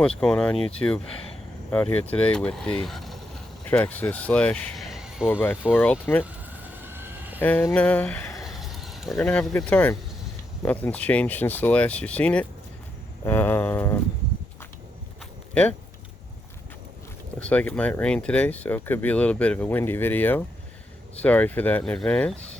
What's going on, YouTube? Out here today with the Traxxas Slash 4x4 Ultimate, and we're gonna have a good time. Nothing's changed since the last you've seen it. Yeah, looks like it might rain today, so it could be a little bit of a windy video. Sorry for that in advance.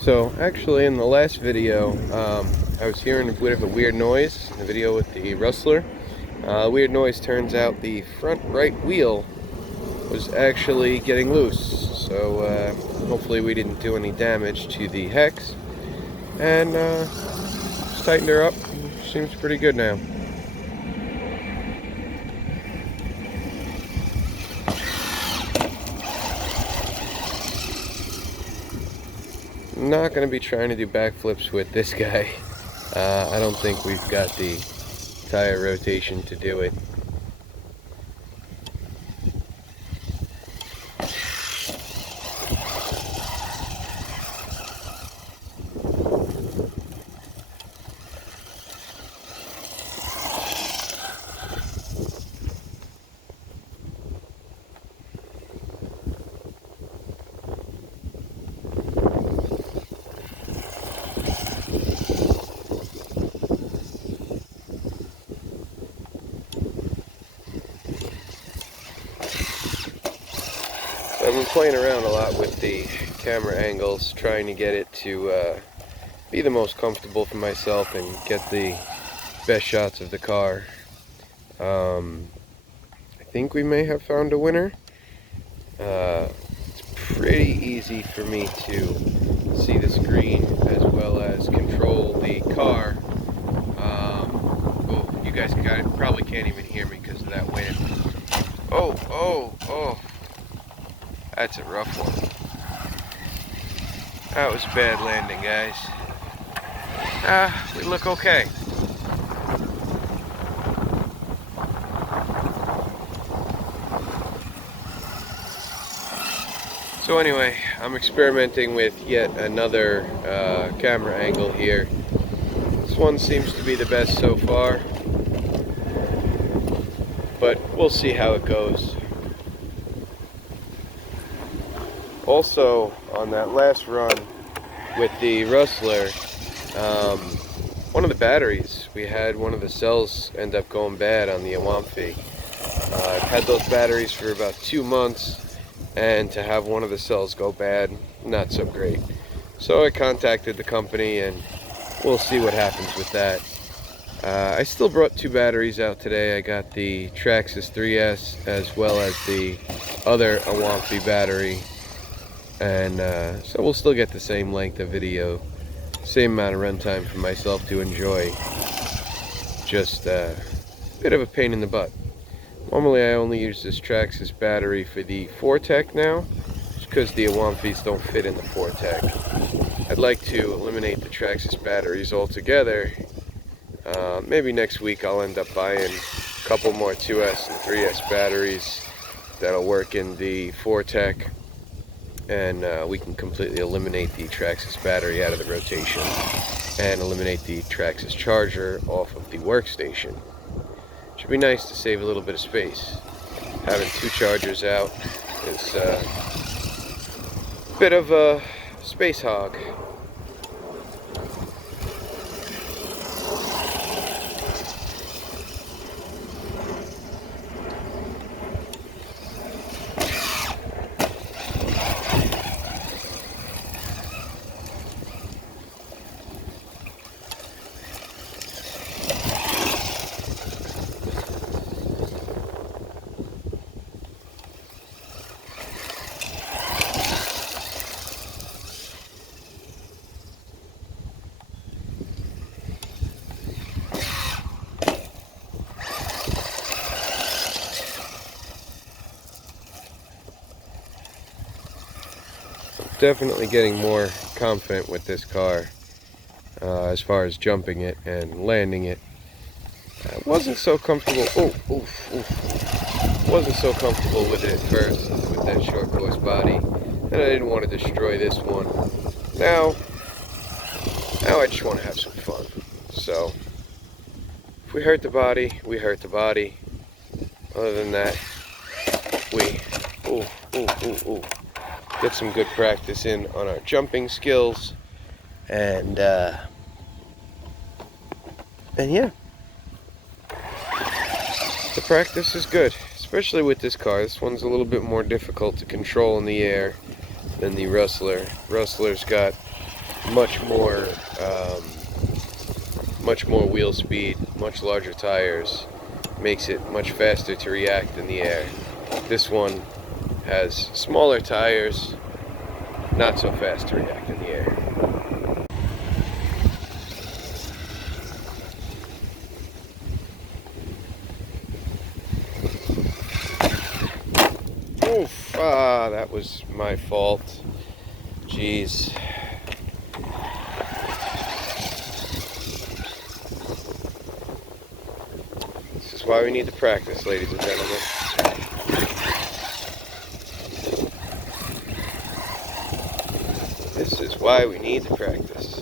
So actually in the last video, I was hearing a bit of a weird noise in the video with the rustler. Weird noise, turns out the front right wheel was actually getting loose. So hopefully we didn't do any damage to the hex. And just tightened her up. Seems pretty good now. I'm not going to be trying to do backflips with this guy. I don't think we've got the tire rotation to do it. I've been playing around a lot with the camera angles, trying to get it to be the most comfortable for myself and get the best shots of the car. I think we may have found a winner. It's pretty easy for me to see the screen as well as control the car. Oh, you guys probably can't even hear me because of that wind. Oh. That's a rough one. That was a bad landing, guys. We look okay. So anyway, I'm experimenting with yet another camera angle here. This one seems to be the best so far, but we'll see how it goes. Also, on that last run with the rustler, one of the batteries, we had one of the cells end up going bad on the Awamphi. I've had those batteries for about 2 months, and to have one of the cells go bad, not so great. So I contacted the company, and we'll see what happens with that. I still brought 2 batteries out today. I got the Traxxas 3S as well as the other Awamphi battery. And so we'll still get the same length of video, same amount of runtime for myself to enjoy. Just a bit of a pain in the butt. Normally I only use this Traxxas battery for the 4-tech now, just because the Awamphis don't fit in the 4-tech. I'd like to eliminate the Traxxas batteries altogether. Maybe next week I'll end up buying a couple more 2S and 3S batteries that'll work in the 4-tech. And we can completely eliminate the Traxxas battery out of the rotation and eliminate the Traxxas charger off of the workstation. Should be nice to save a little bit of space. Having 2 chargers out is a bit of a space hog. Definitely getting more confident with this car as far as jumping it and landing it. I wasn't so comfortable. Wasn't so comfortable with it at first, with that short course body, and I didn't want to destroy this one. Now I just want to have some fun. So if we hurt the body, we hurt the body. Other than that, we get some good practice in on our jumping skills, and yeah, the practice is good, especially with this car. This one's a little bit more difficult to control in the air than the Rustler. Rustler's got much more wheel speed, much larger tires, makes it much faster to react in the air. This one has smaller tires, not so fast to react in the air. Oof, that was my fault. Jeez. This is why we need to practice, ladies and gentlemen. This is why we need to practice.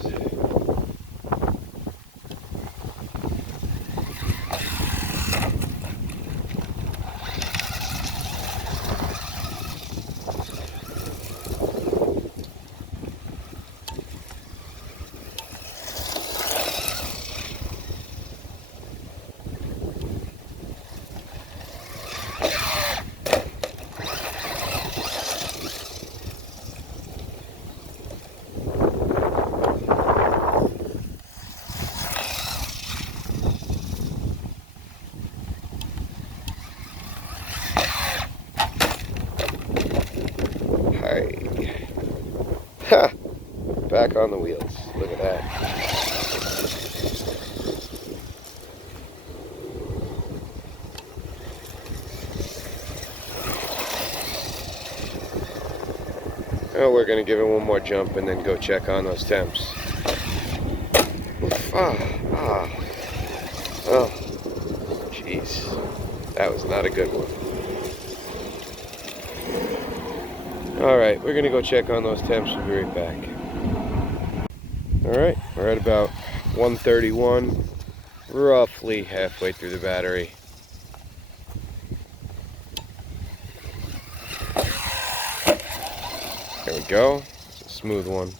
Ha! Back on the wheels. Look at that. Oh, we're going to give it one more jump and then go check on those temps. Oof. Oh, jeez. That was not a good one. Alright, we're going to go check on those temps. We'll be right back. Alright, we're at about 131, roughly halfway through the battery. There we go. It's a smooth one.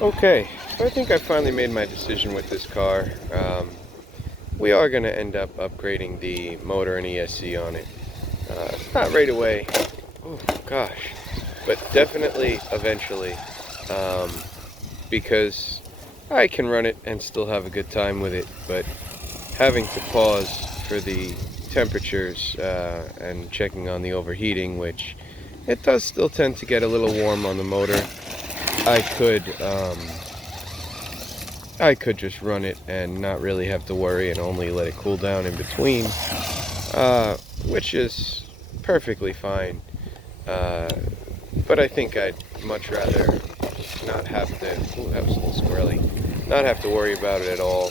Okay, so I think I finally made my decision with this car. We are going to end up upgrading the motor and ESC on it. Not right away, oh gosh, but definitely eventually, because I can run it and still have a good time with it, but having to pause for the temperatures and checking on the overheating, which it does still tend to get a little warm on the motor. I could just run it and not really have to worry and only let it cool down in between, which is perfectly fine. But I think I'd much rather not have to, ooh, that was a little squirrely, not have to worry about it at all.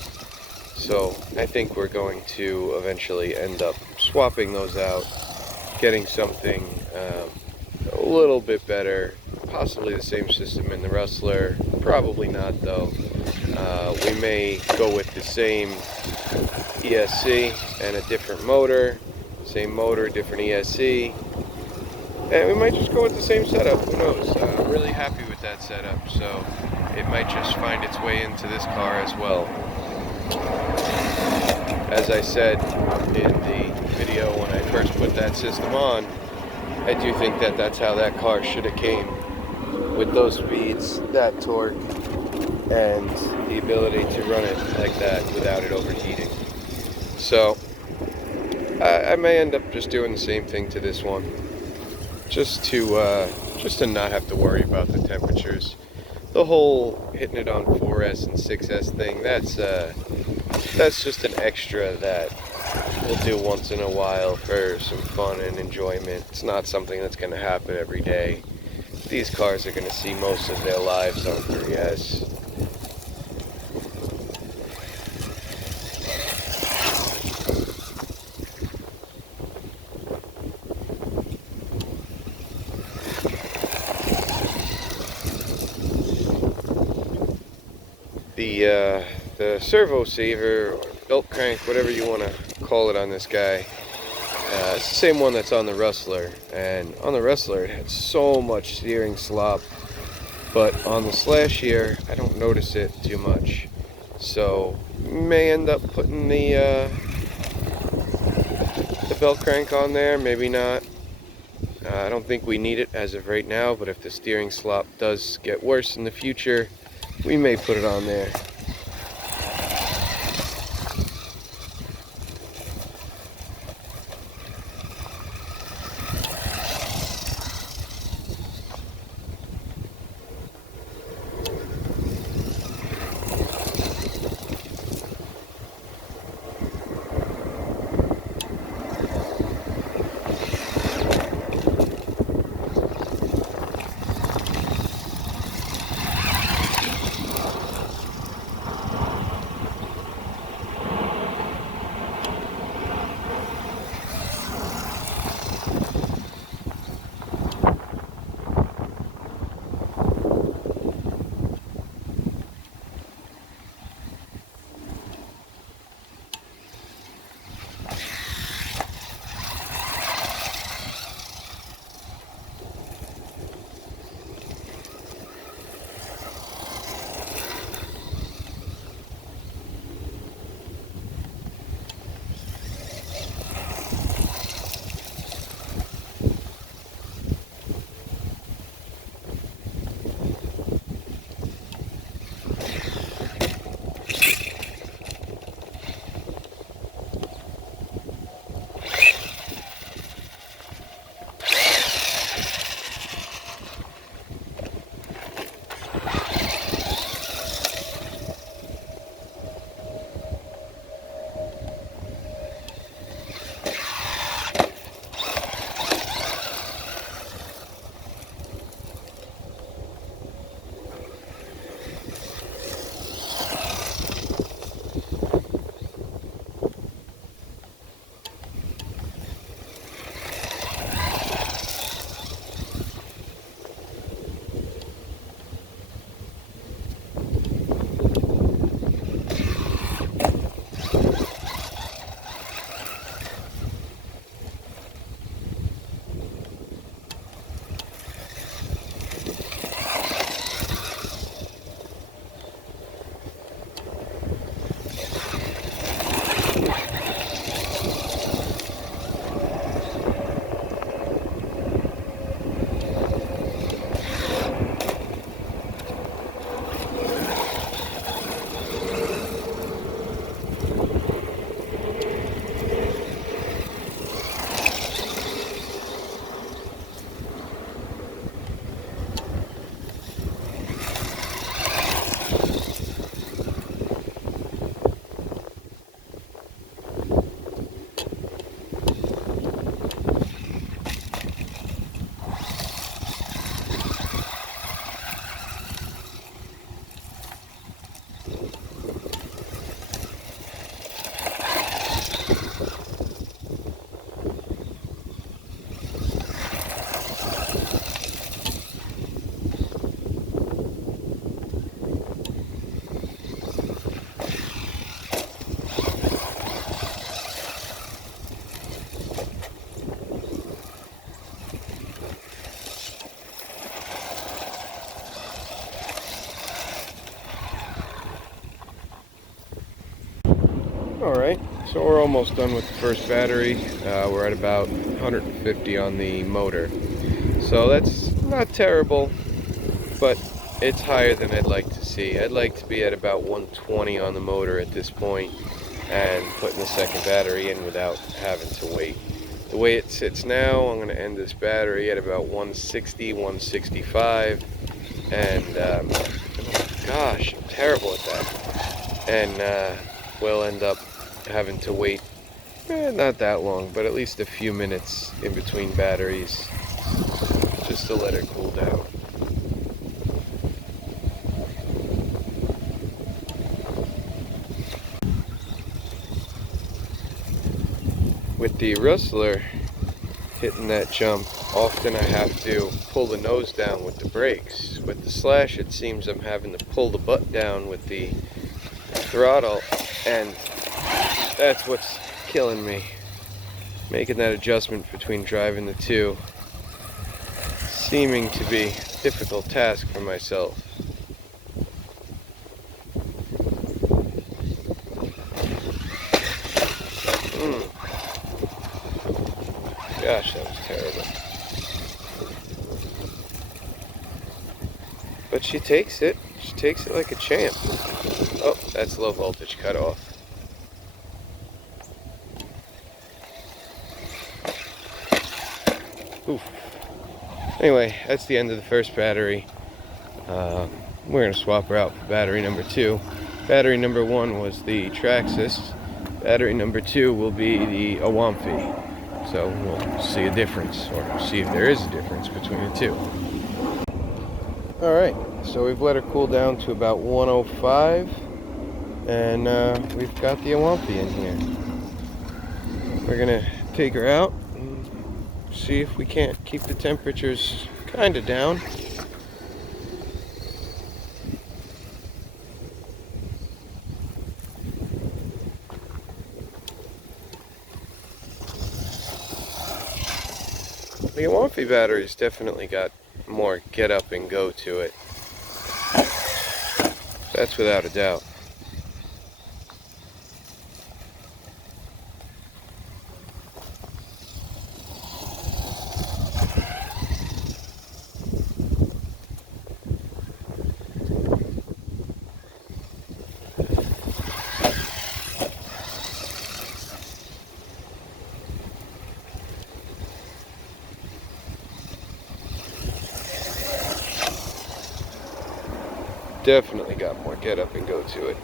So I think we're going to eventually end up swapping those out, getting something a little bit better, possibly the same system in the Rustler, probably not though. We may go with the same ESC and a different motor, same motor, different ESC, and we might just go with the same setup, who knows. I'm really happy with that setup, so it might just find its way into this car as well. As I said in the video when I first put that system on, I do think that that's how that car should have came, with those speeds, that torque, and the ability to run it like that without it overheating. So I may end up just doing the same thing to this one, just to not have to worry about the temperatures. The whole hitting it on 4S and 6S thing, that's just an extra that we'll do once in a while for some fun and enjoyment. It's not something that's going to happen every day. These cars are going to see most of their lives on 3S. The servo saver, or belt crank, whatever you want to call it on this guy, it's the same one that's on the Rustler. And on the Rustler, it had so much steering slop, but on the Slash here, I don't notice it too much. So may end up putting the belt crank on there, maybe not. I don't think we need it as of right now, but if the steering slop does get worse in the future, we may put it on there. Alright, so we're almost done with the first battery. We're at about 150 on the motor. So that's not terrible, but it's higher than I'd like to see. I'd like to be at about 120 on the motor at this point and putting the second battery in without having to wait. The way it sits now, I'm going to end this battery at about 160, 165, and oh gosh, I'm terrible at that. And we'll end up having to wait, not that long, but at least a few minutes in between batteries just to let it cool down. With the Rustler hitting that jump, often I have to pull the nose down with the brakes. With the Slash, it seems I'm having to pull the butt down with the throttle, and that's what's killing me. Making that adjustment between driving the two, seeming to be a difficult task for myself. Gosh, that was terrible. But she takes it. She takes it like a champ. Oh, that's low voltage cut off. Oof. Anyway, that's the end of the first battery. We're going to swap her out for battery number 2. Battery number 1 was the Traxxas. Battery number 2 will be the Awamfi. So we'll see a difference, or see if there is a difference between the two. Alright, so we've let her cool down to about 105, and we've got the Awamfi in here. We're going to take her out and see if we can't keep the temperatures kind of down. The Awamfi battery's definitely got more get up and go to it. That's without a doubt. Definitely got more get up and go to it.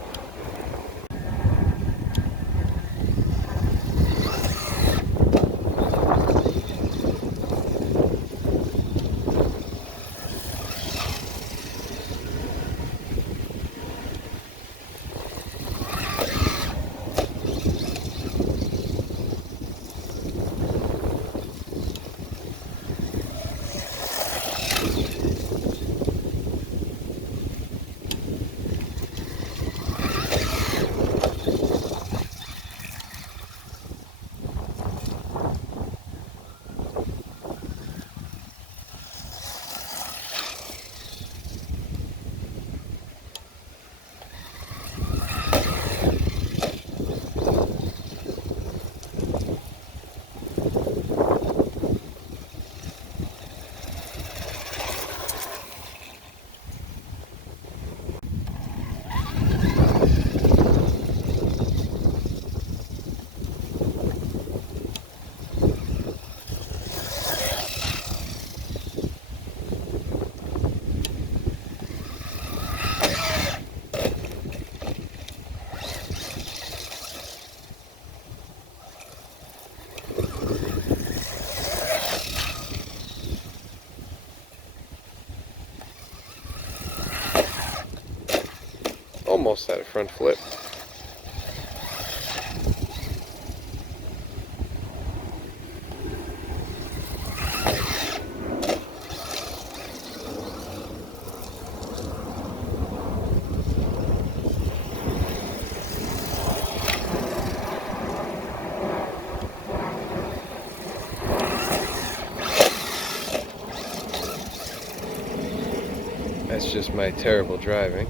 Almost had a front flip. That's just my terrible driving.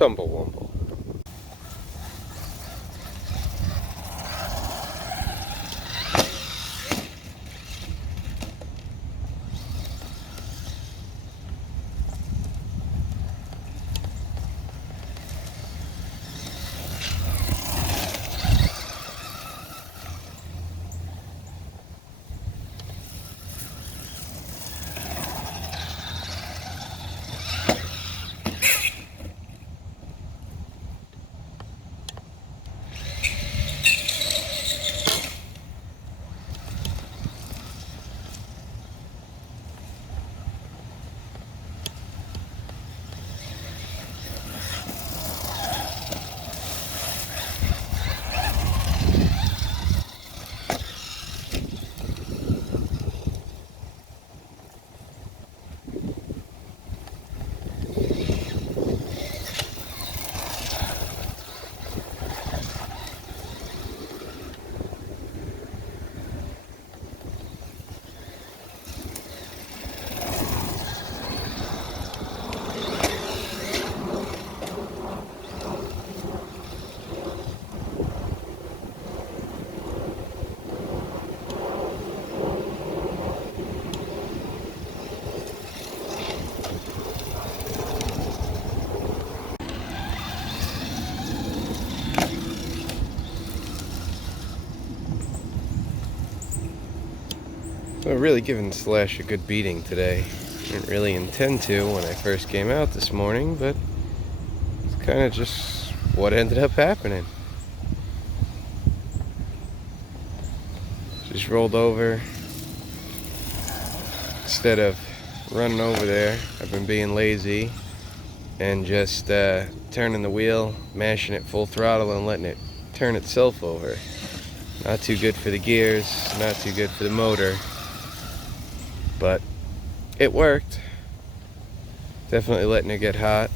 Tumble. So really giving Slash a good beating today. Didn't really intend to when I first came out this morning, but it's kind of just what ended up happening. Just rolled over. Instead of running over there, I've been being lazy and just turning the wheel, mashing it full throttle and letting it turn itself over. Not too good for the gears, not too good for the motor, but it worked. Definitely letting it get hot.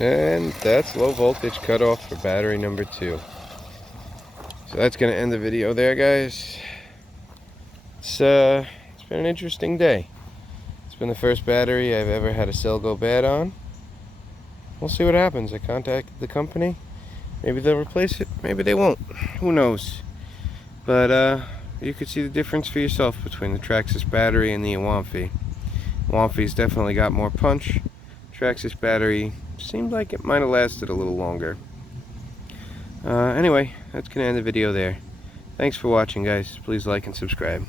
And that's low voltage cutoff for battery number 2. So that's going to end the video there, guys. It's been an interesting day. It's been the first battery I've ever had a cell go bad on. We'll see what happens. I contacted the company. Maybe they'll replace it, maybe they won't. Who knows? But you could see the difference for yourself between the Traxxas battery and the Awamphi. Awamphi's definitely got more punch. Traxxas battery seemed like it might have lasted a little longer. Anyway, that's going to end the video there. Thanks for watching, guys. Please like and subscribe.